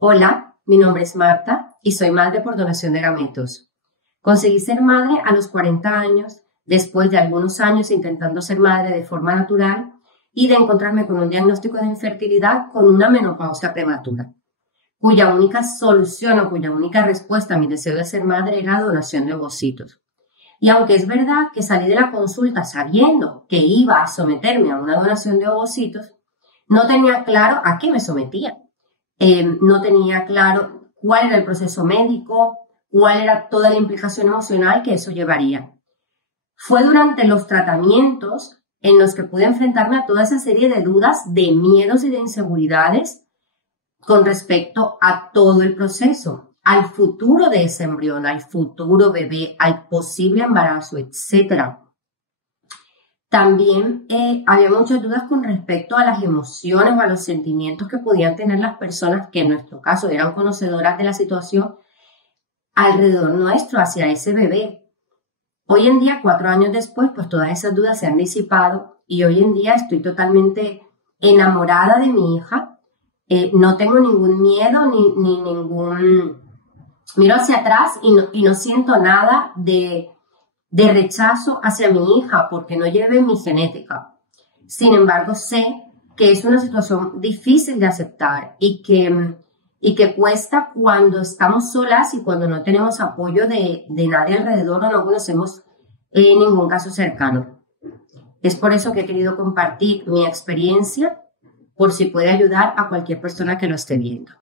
Hola, mi nombre es Marta y soy madre por donación de gametos. Conseguí ser madre a los 40 años, después de algunos años intentando ser madre de forma natural y de encontrarme con un diagnóstico de infertilidad con una menopausia prematura, cuya única solución o cuya única respuesta a mi deseo de ser madre era donación de ovocitos. Y aunque es verdad que salí de la consulta sabiendo que iba a someterme a una donación de ovocitos, no tenía claro a qué me sometía. No tenía claro cuál era el proceso médico, cuál era toda la implicación emocional que eso llevaría. Fue durante los tratamientos en los que pude enfrentarme a toda esa serie de dudas, de miedos y de inseguridades con respecto a todo el proceso, al futuro de ese embrión, al futuro bebé, al posible embarazo, etc. También había muchas dudas con respecto a las emociones o a los sentimientos que podían tener las personas que en nuestro caso eran conocedoras de la situación alrededor nuestro hacia ese bebé. Hoy en día, 4 años después, pues todas esas dudas se han disipado y hoy en día estoy totalmente enamorada de mi hija. No tengo ningún miedo ni ningún... Miro hacia atrás y no siento nada de rechazo hacia mi hija porque no lleve mi genética. Sin embargo, sé que es una situación difícil de aceptar y que cuesta cuando estamos solas y cuando no tenemos apoyo de nadie alrededor o no conocemos ningún caso cercano. Es por eso que he querido compartir mi experiencia por si puede ayudar a cualquier persona que lo esté viendo.